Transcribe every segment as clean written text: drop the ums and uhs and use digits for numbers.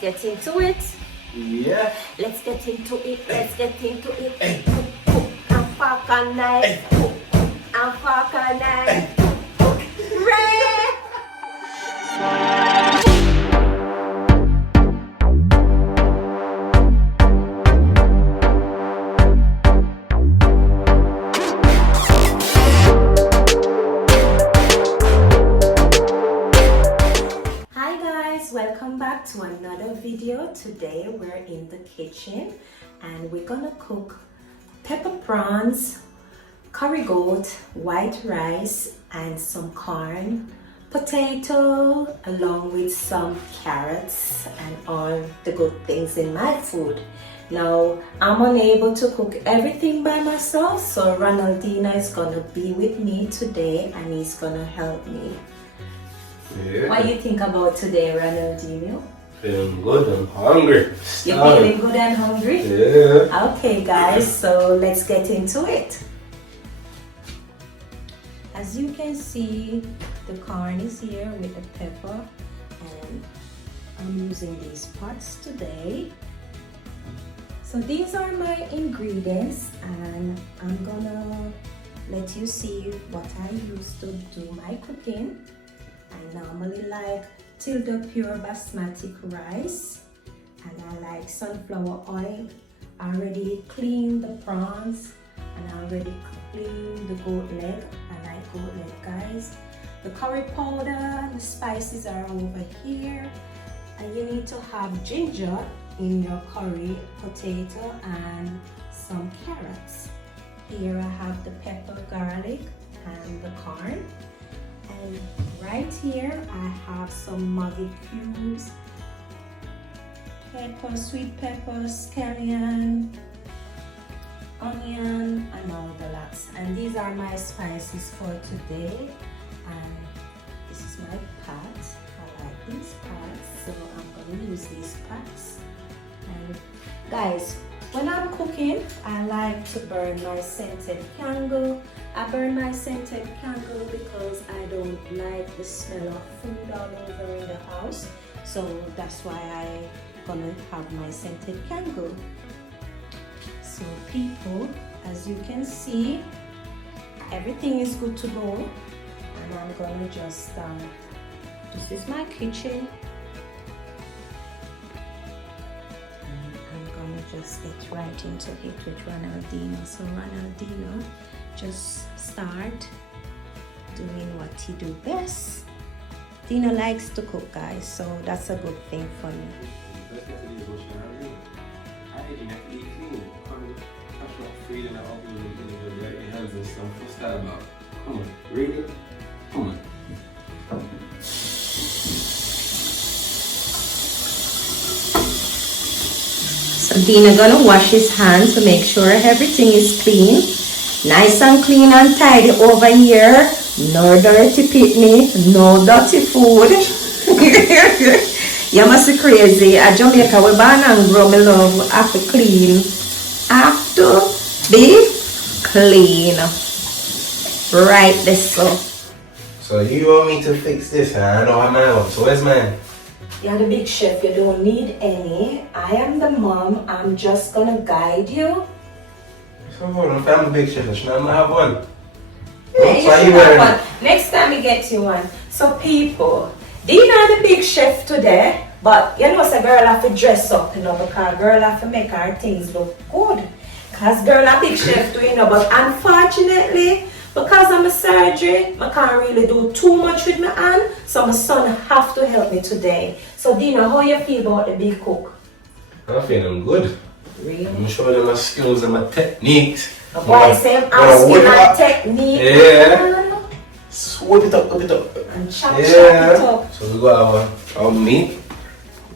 get into it. Yeah. Let's get into it. Let's get into it. Cook, cook, and fork and knife. Cook, cook, and fork and knife. Cook, cook. Ready? Welcome back to another video. Today we're in the kitchen and we're gonna cook pepper prawns, currygoat, white rice, and some corn, potato, along with some carrots and all the good things in my food. Now I'm unable to cook everything by myself, so Ronaldina is gonna be with me today and he's gonna help me. Yeah. What do you think about today, Ronaldinho? Feeling good, I'm hungry. You're feeling good and hungry? Yeah. Okay guys, so let's get into it. As you can see, the corn is here with the pepper and I'm using these pots today. So these are my ingredients and I'm gonna let you see what I use to do my cooking. I normally like tilde pure basmati rice and I like sunflower oil. I already cleaned the prawns and I already cleaned the goat leg. I like goat leg, guys. The curry powder and the spices are over here. And you need to have ginger in your curry, potato, and some carrots. Here I have the pepper, garlic, and the corn. And right here I have some Maggi cubes, pepper, sweet pepper, scallion, onion, and all the lots. And these are my spices for today. And this is my pot. I like these pots, so I'm going to use these pots. And guys, when I'm cooking, I like to burn my scented candle. I burn my scented candle because I don't like the smell of food all over in the house. So that's why I'm gonna have my scented candle. So people, as you can see, everything is good to go. And I'm gonna just, this is my kitchen. Just get right into it with Ronaldinho. So Ronaldinho just start doing what he do best. Dino likes to cook, guys, so that's a good thing for me. Come on, read it. Come on. So Dina gonna wash his hands to make sure everything is clean. Nice and clean and tidy over here. No dirty pitney, no dirty food. You must be crazy. At Jamaica, we born and grow, my love, have to clean. Have to be clean. Right this so. So you want me to fix this, huh? I know how mine was. So where's mine? You're the big chef, you don't need any. I am the mom, I'm just gonna guide you. So hold on, if I'm a big chef, I should not have one. Yeah, you should have one. Next time we get you one. So people, Dina the big chef today, but you know say girl have to dress up, you know, because girl have to make her things look good. Cause girl a big chef too, you know, but unfortunately, because I'm a surgery, I can't really do too much with my hand, so my son have to help me today. So Dina, how you feel about the big cook? I'm feeling good. Really? I'm showing them my skills and my techniques. Boy, same asking my technique. Yeah. Whip it up, whip it up. And chop it up. So we got our meat,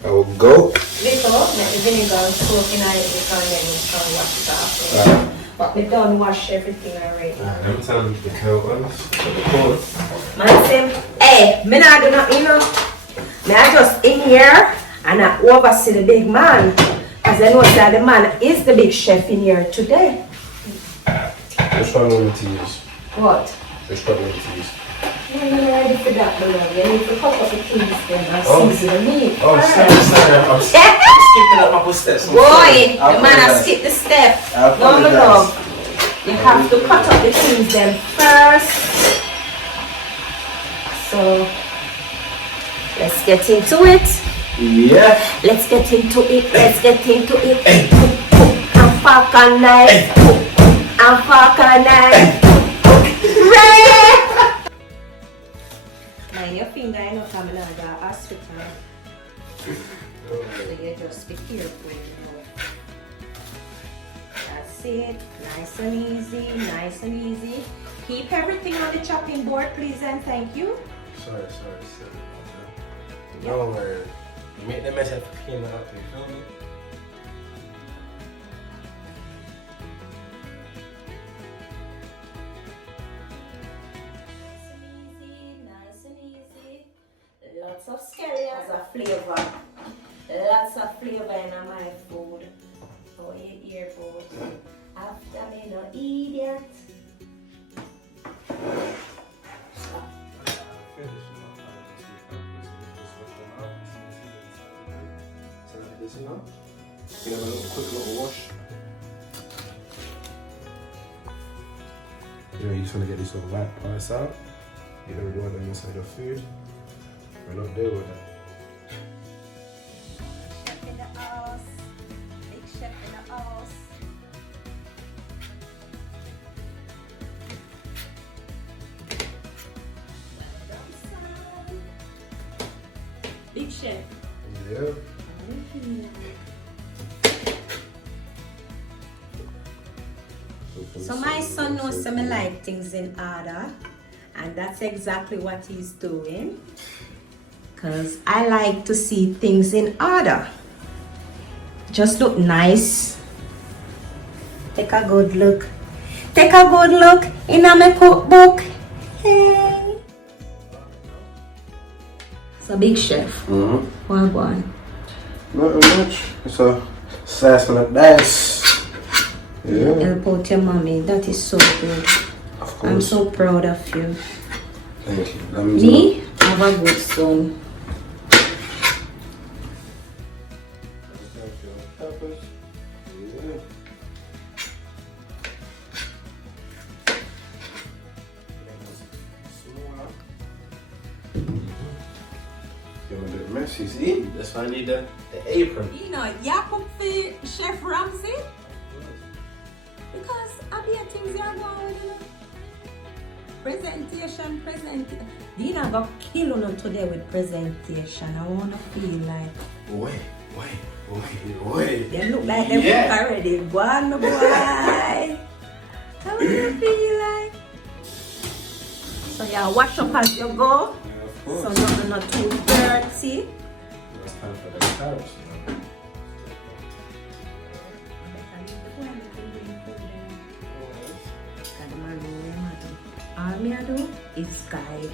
our goat. Little, let the vinegar soak in it before then we can wash it off. But we done wash everything already. I'm telling the cow ones. Man say, hey, me not do nothing, you know. Me I just in here and I oversee the big man. As I know that the man is the big chef in here today. Which one we need to use? What? Which one we need to use? When you're ready for that, beloved, you need to cut up the things then and season the meat. Oh, sorry. I'm skipping up a couple steps. Boy, the man has skipped the step. No, my love. You have to cut up the things then first. So, let's get into it. Yeah. Let's get into it. And fuck a knife. And fuck a knife. Mind your finger, I know coming out of the hospital. So you just be careful, you know. That's it. Nice and easy. Keep everything on the chopping board, please, and thank you. Sorry. No worry. You make the mess up clean it up, you feel me? Nice and easy. Lots of scallions of flavor. Lots of flavor in my food. Oh, you hear both. After me no idiot. This, you know? Give them a quick little wash. You know, you just want to get these little white parts out. You don't really want them inside your food. We're not there with that. Chef in the house. Big chef in the house. Well done, son. Big chef. Yeah. So my son knows some like things in order, and that's exactly what he's doing, because I like to see things in order. Just look nice. Take a good look in my cookbook. Hey. So big chef. What one? Not much. It's a sass and a dice. Yeah. Help out your mommy. That is so good. Of course. I'm so proud of you. Thank you. Me, I have a good son. Getting a bit messy, see? That's why I need the apron. You know, you cook for Chef Ramsay? Because I be a things you're going with, you know. Presentation. You know, I'm going to kill you today with presentation. I want to feel like... Wait. They look like they cook already. Go on, my boy. I want to feel like... So yeah, wash up as you go. Yeah, so nothing not too dirty. It's time for the carrots, you know. All me I do is guide,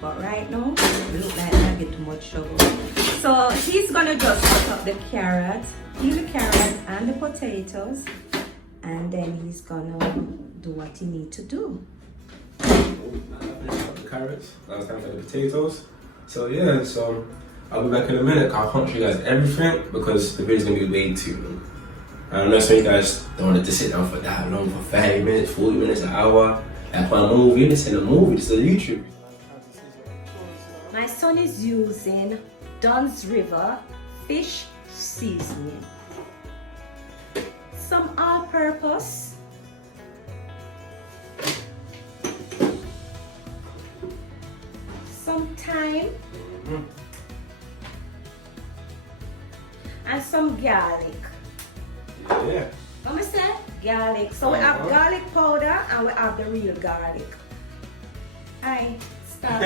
but right now it look like I get too much sugar. So he's gonna just cut up the carrot, peel the carrot and the potatoes, and then he's gonna do what he need to do. The carrots. Now it's time for the potatoes. So yeah, so I'll be back in a minute. I can't show you guys everything because the video's gonna be way too long. I know some of you guys don't want to sit down for that long, for 30 minutes, 40 minutes, an hour. Like when a movie, this isn't a movie, this is a YouTube. My son is using Dunn's River fish seasoning, some all-purpose, some thyme, and some garlic. Yeah. What am I say? Garlic. So we have garlic powder and we have the real garlic. Stop.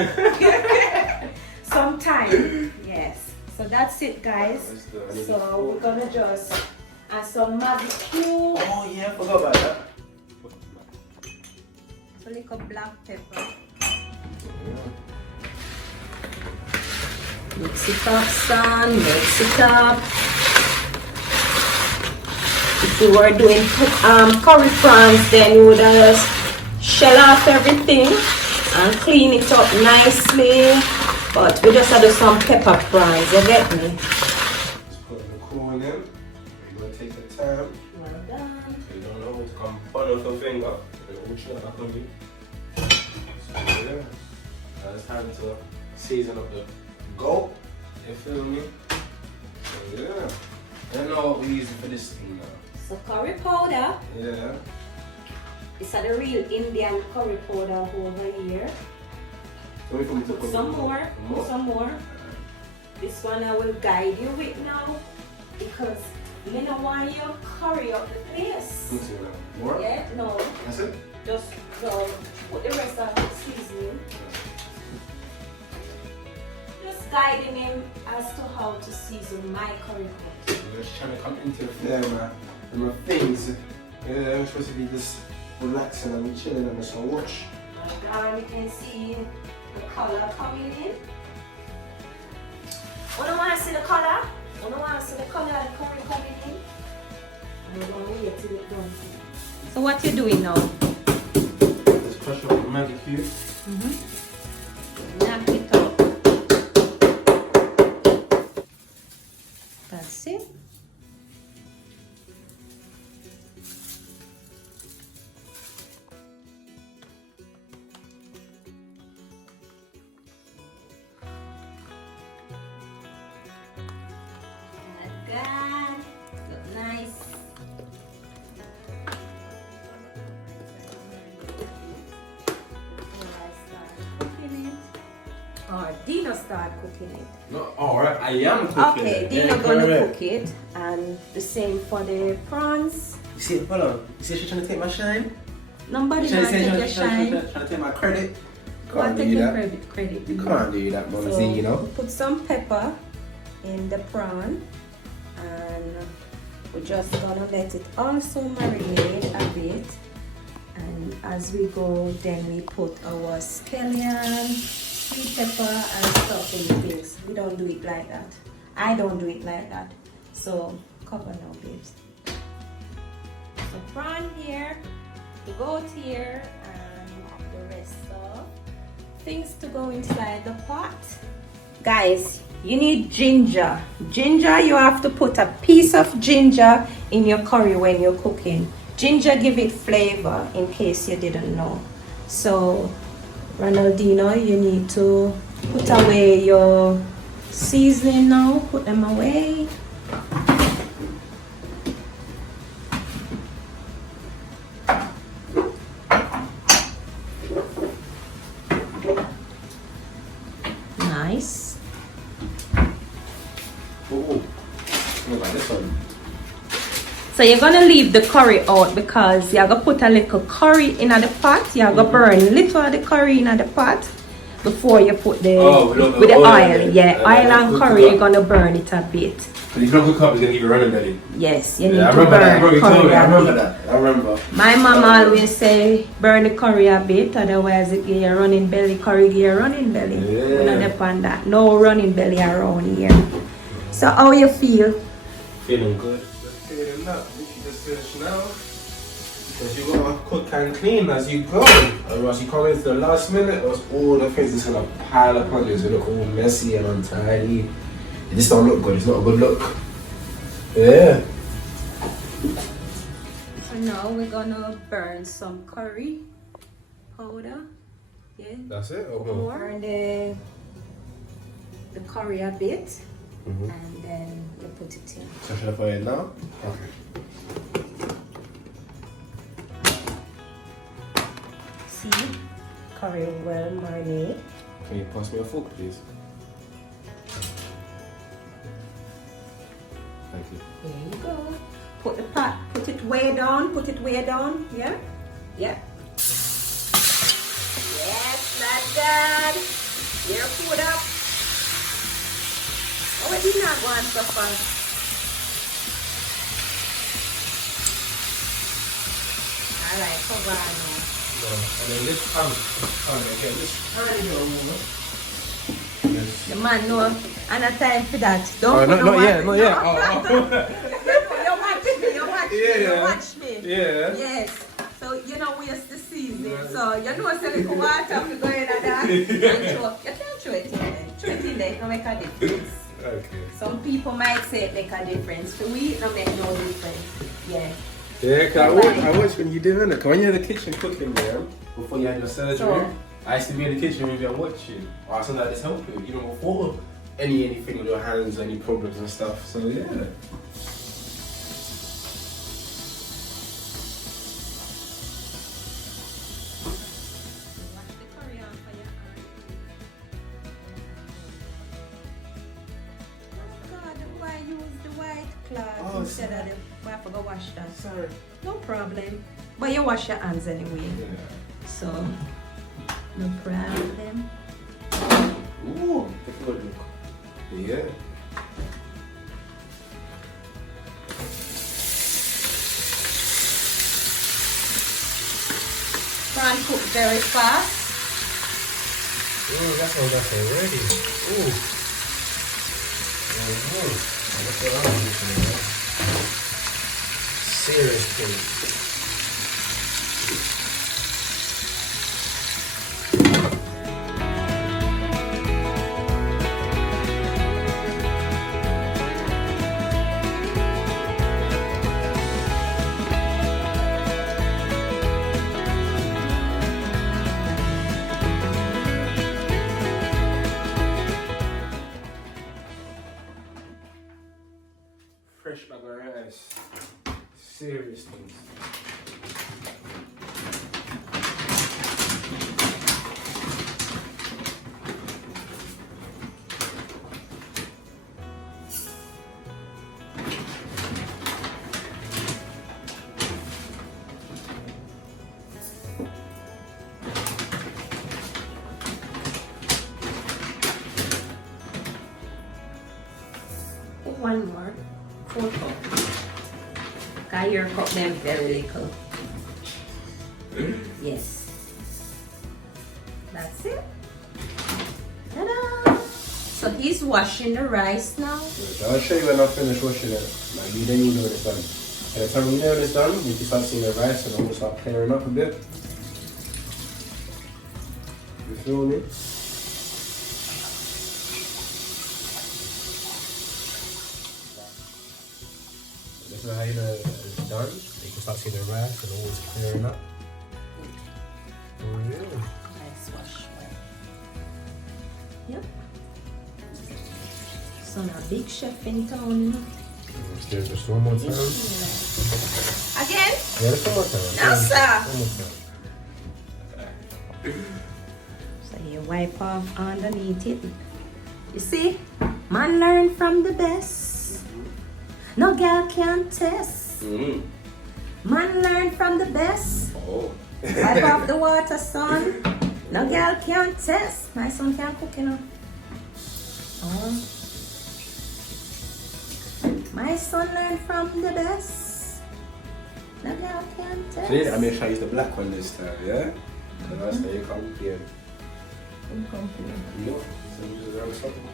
Some thyme. Yes. So that's it, guys. So we're gonna just add some Maggi cube. Oh yeah, I forgot about that. A little black pepper. Mix it up, son. Mix it up. If you were doing curry prawns, then you would shell off everything. and clean it up nicely. But we just have to do some pepper prawns, you get me? Just put the corn in. You're gonna take the time. Well done. So you don't know what to come bun off your finger. You don't want that back on you. So yeah. Now it's time to season up the goat. You feel me? So yeah. I don't know what we're using for this thing now. So curry powder. Yeah. It's a real Indian curry powder over here. Put some more. Put some more. This one I will guide you with now because you don't want you curry up the place. More? Yeah, no. That's it? Just put the rest of the seasoning. Just guiding him as to how to season my curry goat. You're just trying to come into the flavor and my things. Yeah, I'm supposed to be just relaxing and chilling and just watch. And you can see the color coming in. You don't want to see the color? You don't want to see the color of the curry coming in? And we're going to wait till it done. So what you doing now? Just crush up the Maggi cube. Knock it up. That's it. God, look nice. Or Dino start cooking it. No, alright, I am cooking. Okay, Dino gonna cook it, and the same for the prawns. You see, hold on. You see, she's trying to take my shine. Nobody wants to take your shine. Trying to take my credit. Can't do that. Credit. You can't do that, Mama. So, See, you know. put some pepper in the prawn, and we're just gonna let it also marinate a bit. And as we go, then we put our scallion, sweet pepper, and stuff in the things. We don't do it like that. I don't do it like that. So cover now, babes. So prawn here, the goat here, and the rest of things to go inside the pot. Guys, you need ginger. Ginger, you have to put a piece of ginger in your curry when you're cooking. Ginger give it flavor, in case you didn't know. So, Ronaldino, you need to put away your seasoning now. Put them away. Nice. Ooh. Look like this one. So you're gonna leave the curry out because you're gonna put a little curry in the pot. You're gonna burn a little of the curry in the pot before you put the with the oil. Yeah, oil and curry, you're gonna burn it a bit. But if you don't cook up, it's gonna give you running belly. Yes, you need to burn curry I a remember bit. that. I remember. My mom always say burn the curry a bit, otherwise it give you running belly. Curry give you running belly. Yeah. We don't depend that. No running belly around here. So how you feel? Feeling good. Feeling that. You just finished now. Because you gotta cook and clean as you go. Or else you come into the last minute, or else all the things is gonna pile up on you. It's gonna look all messy and untidy. It just don't look good. It's not a good look. Yeah. So now we're gonna burn some curry powder. Yeah. That's it? Okay. Burn the curry a bit, Mm-hmm. and then you put it in. So should I put it now? Okay. See, curry well marinated. Can you pass me a fork, please? Thank you. There you go. Put the pot, put it way down, yeah? Yeah. Yes, that's good. Your food up. Oh, we did not want so fast. Alright, cover now. No, and then this again, this already know. Yes. The man know, and a time for that. Don't Oh, put no not one- yet, not yet. no. You watch me. Yeah. You watch me. Yeah. Yes. So you know waste the season. So you know what's a little water to go in and that. You can't throw it in there. Throw it in there, it don't make a difference. Okay. Some people might say it make a difference. For we, it don't make no difference. Yeah. Yeah, cause I watch when you doing it. Cause when you're in the kitchen cooking there, before you had your surgery, So, I used to be in the kitchen with you watching. Or something like this helping, you know, before anything with your hands, any problems and stuff. So yeah. wash the curry on for your hand. Oh God, why use the white cloth instead of the... Why I forgot wash that? Sorry. No problem. But you wash your hands anyway. Yeah. So, no problem. Ooh, take a look. Yeah. Prawn cook very fast. Oh, that's all that's already. Ooh. That's what I'm looking at. Serious thing. Fresh bag of rice. Serious things. One more. 4 cups. Got your cup them very little. Yes. That's it. Ta-da! So he's washing the rice now. I'll show you when I finish washing it. Like you then you know it's done. By the time you know it's done, you can start seeing the rice and it'll start clearing up a bit. You feel me? This is how you know it's done. You can start seeing the rice and always clearing up. Oh yeah. Rice wash. Yep. So now big chef in town, you know. Let's just one more time. Again? Yeah, just one more time. No, sir. One more time. So you wipe off underneath it. You see? Man learn from the best. No girl can test. Man learn from the best. Oh. Wipe off the water, son. No girl can test. My son can cook, you know. Oh. My son learned from the best. No girl can test. See, I make sure I use the black one this time, yeah? The rest of you come here. No, so you just have something.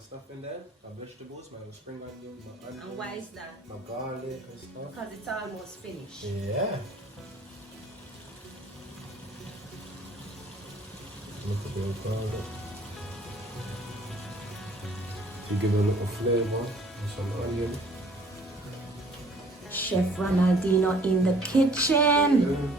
Stuff in there, my vegetables, my spring onions, my onions. And why is that? My garlic and stuff. Because it's almost finished. Yeah. Look at the garlic. To give it a little flavor and some onion. Chef Ronaldinho in the kitchen.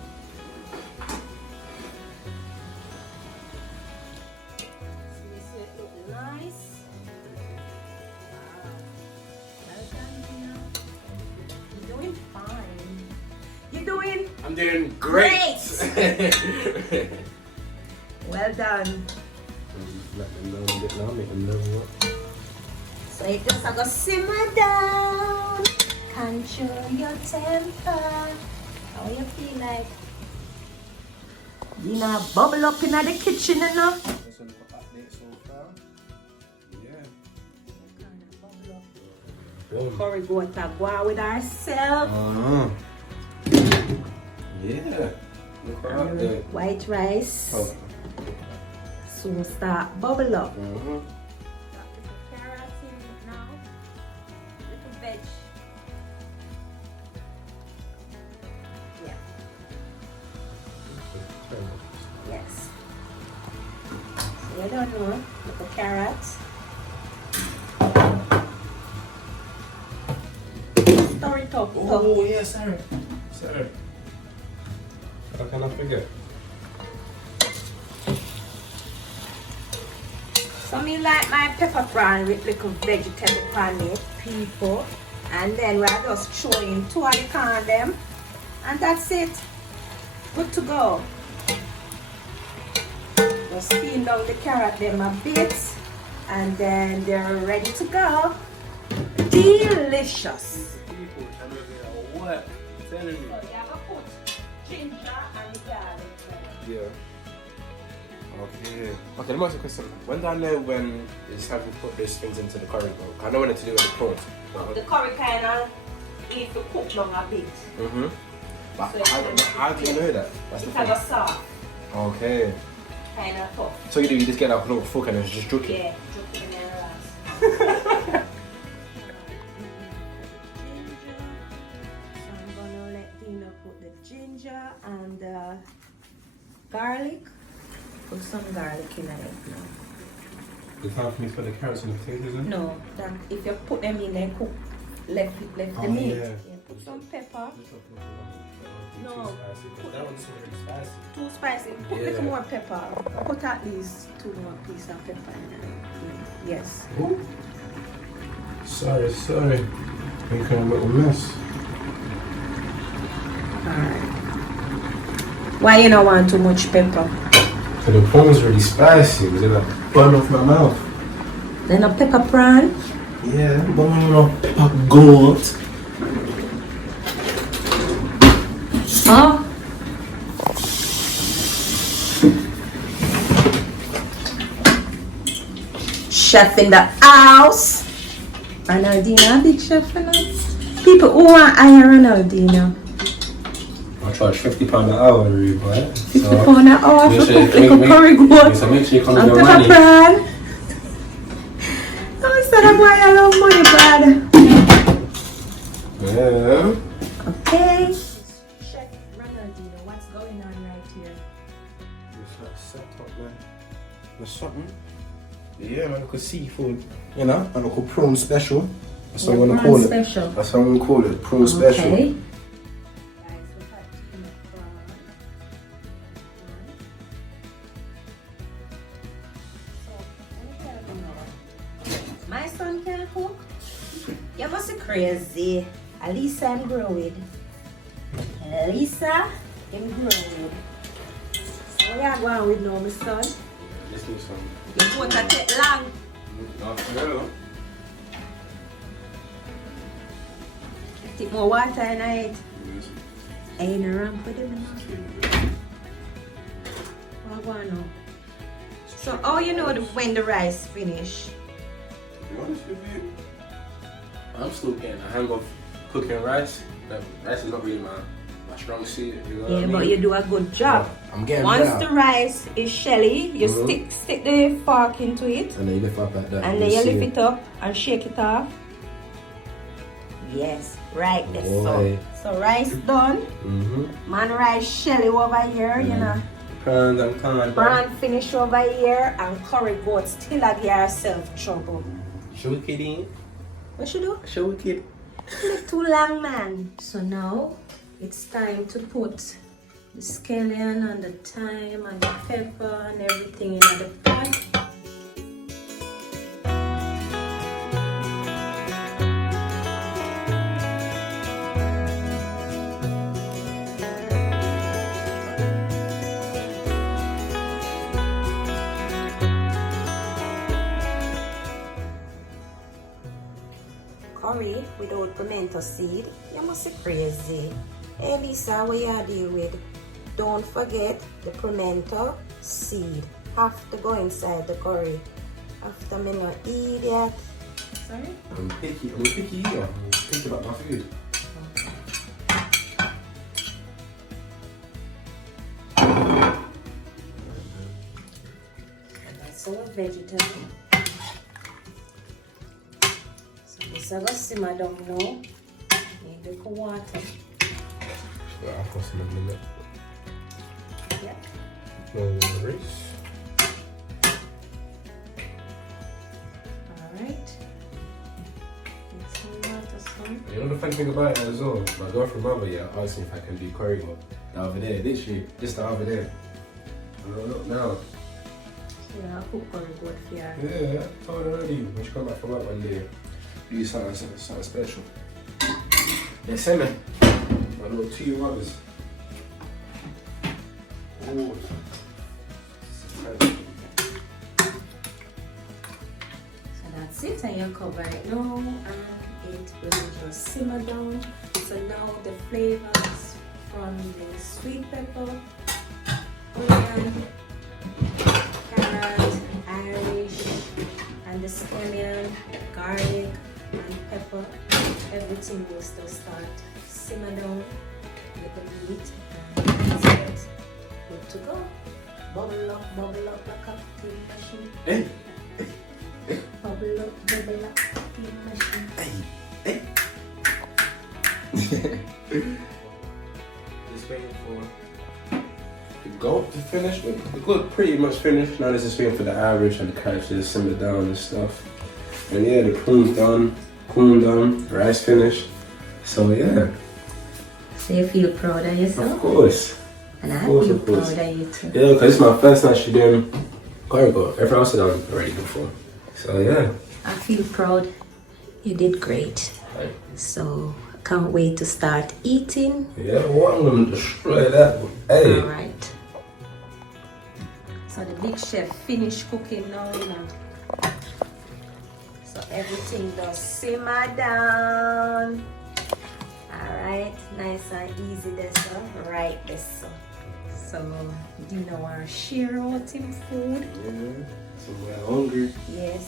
I'm doing great. Well done. Let them down a bit now, make them level up. So it just gonna simmer down. Control your temper. How you feel like? You know, bubble up in the kitchen, you know? That's a little update so far. Yeah. Boom. Currygoat to go out with ourselves. Yeah. Look at that. White rice. Oh. Soon start bubble up. Mm-hmm. Carrots in now. Little veg. Yeah. Yes. So you don't know. Little carrots. Stir it up. Oh, yeah, sorry. Sorry. How can I forget? So me like my pepper prawn with little vegetable on it, people. And then we're just throwing 2 of the corn them. And that's it. Good to go. Just steam down the carrot them a bit. And then they're ready to go. Delicious. People trying to figure out what? Telling me. So you have to put ginger and garlic there. Yeah. Okay. Okay, let me ask you a question. When do I know when it's time to put those things into the curry bowl? I know when to do it with the prawns. The curry kind of need to cook long a bit. Mm-hmm. But So how do you know that? That's the It's thing. kind of soft, Okay. kind of tough. So you just get like a little fork and just juke it? Yeah, drop it in there last. Ginger. So I'm gonna let Dina put the ginger and the garlic. Put some garlic in it now. The time for me to put the carrots and the potatoes in? No, that if you put them in there, cook left the Oh, meat. yeah. Put some pepper. No. That one's really spicy. Too spicy. Put Yeah. little more pepper. Put at least 2 more pieces of pepper in there. Yes. Ooh. Sorry. Making a little mess. Alright. Why you don't want too much pepper? So the prawn's really spicy. Was it like burn off my mouth? Then a pepper prawn. Yeah, but pepper goat. Oh. Chef in the house. Ronaldina, big chef for us. People who want hire Ronaldina. I charge £50 an hour, really, boy. £50 an hour for cook like a currygoat. So make sure you come And with your pepper money. prawn. I said that's why I love money, brother. Yeah. Okay. Chef Ronaldina, what's going on right here? Set up, man. There's something. Yeah, man, look at seafood. You know, a local prawn special. That's what I'm gonna call it. Special. That's what I'm gonna call it. Prawn special. Okay. My son can cook? You must be crazy. Alisa, I'm growing. Alisa, I'm growing. So what are you going with now, my son? Just need some. You want to take long. Not real. Take more water in it. Ain't around for them. What going on? So how you know when the rice finish? To be honest with you, I'm still getting a hang of cooking rice. The rice is not really my strong suit. You know what I Yeah, mean? but you do a good job. I'm getting Once better. the rice is shelly, you stick the fork into it, And then you lift up like that. and then you lift it up and shake it off. Yes, right there. Boy. So rice done. Man, rice shelly over here, you know. Prawns and corn. Prawn finish over here, and currygoat still a give herself trouble. Show kid in. What you do? Show kid. Live too long, man. So now it's time to put the scallion and the thyme and the pepper and everything in the pot. without pimento seed, you must be crazy. Hey Lisa, what you deal with? Don't forget the pimento seed. Have to go inside the curry. After me no idiot. Sorry? I'm a picky eater. I'm picky about my food. That's all vegetable. So this is going to simmer down now. Need a little water. Well, I'll put some in a minute. Yep. No worries. Alright. Some water, son. You know the funny thing about it as well? My girlfriend mother, asked me if I can do currygoat. The other day, literally, just the other day. I don't know now. Yeah, I'll cook currygoat for you. Yeah, I told her already when she come back from work one day. Do something special. They sent me my little 2 rubbers. Oh. So that's it, and you cover it now, and it will just simmer down. So now the flavors from the sweet pepper, onion, carrot, Irish, and the scallion, garlic, and pepper, everything needs to start simmer down with the meat, and that's it. Good to go. Bubble up like a tea machine. Hey! Bubble up tea machine. Hey! Just waiting for the goat to finish. The goat pretty much finished. Now just waiting for the Irish and the carrots to simmer down and stuff. And yeah, the prune's done, corn done, rice finished. So yeah. So you feel proud of yourself? Of course. And I Of feel course. proud of you too. Yeah, because it's my first night doing currygoat. Everything else I've done already before. So yeah. I feel proud. You did great. Right. So I can't wait to start eating. Yeah, well, I'm gonna destroy that. Hey. Alright. So the big chef finished cooking now, you know. So everything does simmer down. Alright, nice and easy this, right this. So do you want to share out him food? Yeah, so we're hungry. Yes.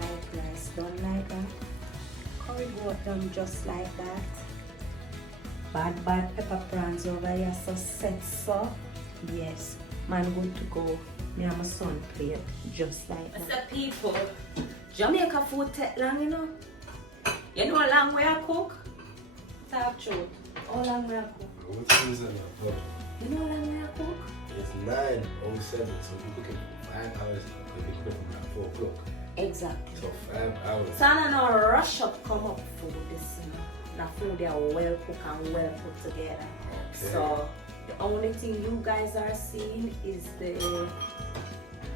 Right guys, done like that. Currygoat done just like that. Bad pepperprawns over here, so set so. Yes, man good to go. Me and my son play just like that. Mr. People, Jamaica food take long, you know. You know how long we I cook? Talk true. How long we I cook? What time is it now? You know how long we I cook? It's 9:07, so we're cooking 5 hours. We'll be cooking at 4 o'clock. Exactly. So 5 hours. So I no rush up come up food this, you know. The food they are well cooked and well put together. Okay. So the only thing you guys are seeing is the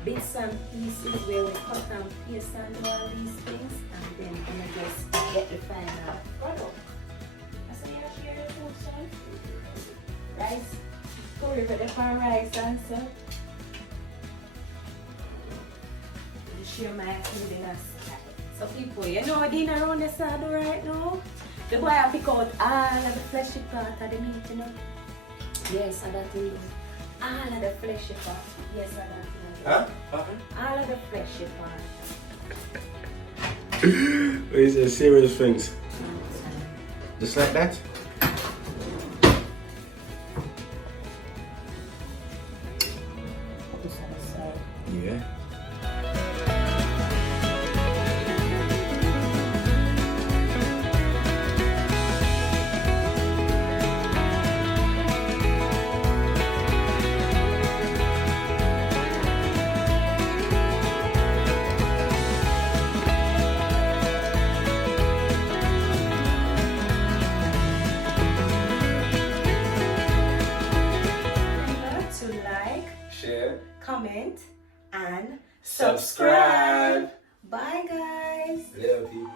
bits and pieces where we cut and paste and do all these things, and then we're gonna just get the final product. So you share your food, son? Rice? Curry for the pan rice and so. You share my food in a style. So people, you know dinner around the saddle right now? The boy I pick out all of the fleshy part of the meat, you know? Yes, and that is all of the fleshy part. Yes, and that is. Huh? All of the fleshy part. These are serious things. Just like that? Yeah. Share, Comment and subscribe. Bye guys. Love you.